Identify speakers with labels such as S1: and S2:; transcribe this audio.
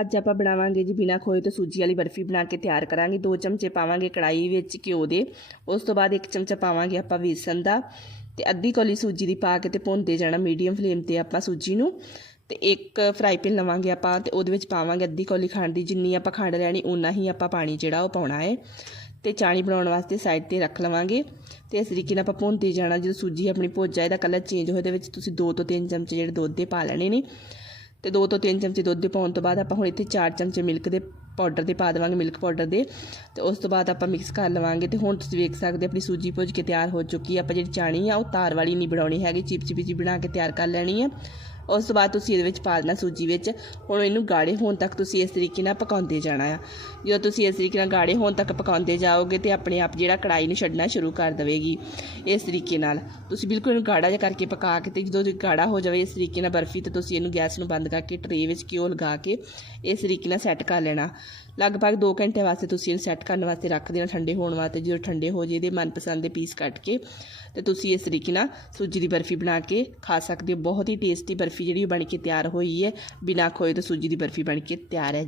S1: ਅੱਜ ਆਪਾਂ ਬਣਾਵਾਂਗੇ ਜੀ ਬਿਨਾ ਖੋਏ ਤੋਂ ਸੂਜੀ ਵਾਲੀ ਬਰਫੀ ਬਣਾ ਕੇ ਤਿਆਰ ਕਰਾਂਗੇ। ਦੋ ਚਮਚੇ ਪਾਵਾਂਗੇ ਕੜਾਈ ਵਿੱਚ ਘਿਓ ਦੇ। ਉਸ ਤੋਂ ਬਾਅਦ ਇੱਕ ਚਮਚਾ ਪਾਵਾਂਗੇ ਆਪਾਂ ਵੇਸਣ ਦਾ ਤੇ ਅੱਧੀ ਕੌਲੀ ਸੂਜੀ ਦੀ ਪਾ ਕੇ ਤੇ ਭੁੰਨਦੇ ਜਾਣਾ ਮੀਡੀਅਮ ਫਲੇਮ ਤੇ ਆਪਾਂ ਸੂਜੀ ਨੂੰ। ਤੇ ਇੱਕ ਫਰਾਈ ਪੈਨ ਲਵਾਂਗੇ ਆਪਾਂ ਤੇ ਉਹਦੇ ਵਿੱਚ ਪਾਵਾਂਗੇ ਅੱਧੀ ਕੌਲੀ ਖੰਡ ਦੀ ਜਿੰਨੀ ਆਪਾਂ ਖੰਡ ਲੈਣੀ ਉਨਾ ਹੀ ਆਪਾਂ ਪਾਣੀ ਜਿਹੜਾ ਉਹ ਪਾਉਣਾ ਹੈ। ਤੇ ਚਾਣੀ ਬਣਾਉਣ ਵਾਸਤੇ ਸਾਈਡ ਤੇ ਰੱਖ ਲਵਾਂਗੇ। ਤੇ ਇਸ ਤਰੀਕੇ ਨਾਲ ਆਪਾਂ ਭੁੰਨਦੇ ਜਾਣਾ ਜਦੋਂ ਸੂਜੀ ਆਪਣੀ ਭੁੱਜ ਜਾਏ ਦਾ ਕਲਰ ਚੇਂਜ ਹੋਏ ਦੇ ਵਿੱਚ ਤੁਸੀਂ 2 ਤੋਂ 3 ਚਮਚੇ ਜਿਹੜੇ ਦੁੱਧ ਦੇ ਪਾ ਲੈਣੇ ਨੇ। ਤੇ 2 ਤੋਂ 3 ਚਮਚੇ ਦੁੱਧ ਦੇ ਪਾਉਣ ਤੋਂ ਬਾਅਦ ਆਪਾਂ ਹੁਣ ਇੱਥੇ 4 ਚਮਚੇ ਮਿਲਕ ਦੇ ਪਾਊਡਰ ਦੇ ਪਾ ਦੇਵਾਂਗੇ ਮਿਲਕ ਪਾਊਡਰ ਦੇ। ਤੇ ਉਸ ਤੋਂ ਬਾਅਦ ਆਪਾਂ ਮਿਕਸ ਕਰ ਲਵਾਂਗੇ ਤੇ ਹੁਣ ਤੁਸੀਂ ਵੇਖ ਸਕਦੇ ਹੋ, ਆਪਣੀ ਸੂਜੀ ਭੁੱਜ ਕੇ ਤਿਆਰ ਹੋ ਚੁੱਕੀ ਹੈ ਆਪਾਂ ਜਿਹੜੀ ਚਾਣੀ ਆ, ਉਹ ਤਾਰ ਵਾਲੀ ਨਹੀਂ ਬਣਾਉਣੀ ਹੈਗੀ। ਚਿਪ ਚਿਪੀ ਜੀ ਬਣਾ ਕੇ ਤਿਆਰ ਕਰ ਲੈਣੀ ਹੈ ਉਸ ਤੋਂ ਬਾਅਦ ਤੁਸੀਂ ਇਹਦੇ ਵਿੱਚ ਪਾ ਦੇਣਾ ਸੂਜੀ ਵਿੱਚ। ਹੁਣ ਇਹਨੂੰ ਗਾੜੇ ਹੋਣ ਤੱਕ ਤੁਸੀਂ ਇਸ ਤਰੀਕੇ ਨਾਲ ਪਕਾਉਂਦੇ ਜਾਣਾ ਆ। ਜਦੋਂ ਤੁਸੀਂ ਇਸ ਤਰੀਕੇ ਨਾਲ ਗਾੜੇ ਹੋਣ ਤੱਕ ਪਕਾਉਂਦੇ ਜਾਓਗੇ ਤੇ ਆਪਣੇ ਆਪ ਜਿਹੜਾ ਕੜਾਈ ਨੂੰ ਛੱਡਣਾ ਸ਼ੁਰੂ ਕਰ ਦੇਵੇਗੀ ਇਸ ਤਰੀਕੇ ਨਾਲ। ਤੁਸੀਂ ਬਿਲਕੁਲ ਇਹਨੂੰ ਗਾੜਾ ਜਿਹਾ ਕਰਕੇ ਪਕਾ ਕੇ ਤੇ ਜਦੋਂ ਗਾੜਾ ਹੋ ਜਾਵੇ ਇਸ ਤਰੀਕੇ ਨਾਲ ਬਰਫੀ ਤੇ ਤੁਸੀਂ ਇਹਨੂੰ ਗੈਸ ਨੂੰ ਬੰਦ ਕਰਕੇ ਟਰੇ ਵਿੱਚ ਘਿਓ ਲਗਾ ਕੇ ਇਸ ਤਰੀਕੇ ਨਾਲ ਸੈੱਟ ਕਰ ਲੈਣਾ। ਲਗਭਗ 2 ਘੰਟੇ ਵਾਸਤੇ ਤੁਸੀਂ ਇਹਨੂੰ ਸੈੱਟ ਕਰਨ ਵਾਸਤੇ ਰੱਖ ਦੇਣਾ ਠੰਡੇ ਹੋਣ ਵਾਸਤੇ। ਜਦੋਂ ਠੰਡੇ ਹੋ ਜੇ ਇਹਦੇ ਮਨਪਸੰਦ ਦੇ ਪੀਸ ਕੱਟ ਕੇ ਤੇ ਤੁਸੀਂ ਇਸ ਤਰੀਕੇ ਨਾਲ ਸੂਜੀ ਦੀ ਬਰਫੀ ਬਣਾ ਕੇ ਖਾ ਸਕਦੇ ਹੋ। ਬਹੁਤ ਹੀ ਟੇਸਟੀ ਬਰਫੀ ਜਿਹੜੀ ਉਹ ਬਣ ਕੇ ਤਿਆਰ ਹੋਈ ਹੈ। ਬਿਨਾਂ ਖੋਏ ਤੋਂ ਸੂਜੀ ਦੀ ਬਰਫੀ ਬਣ ਕੇ ਤਿਆਰ ਹੈ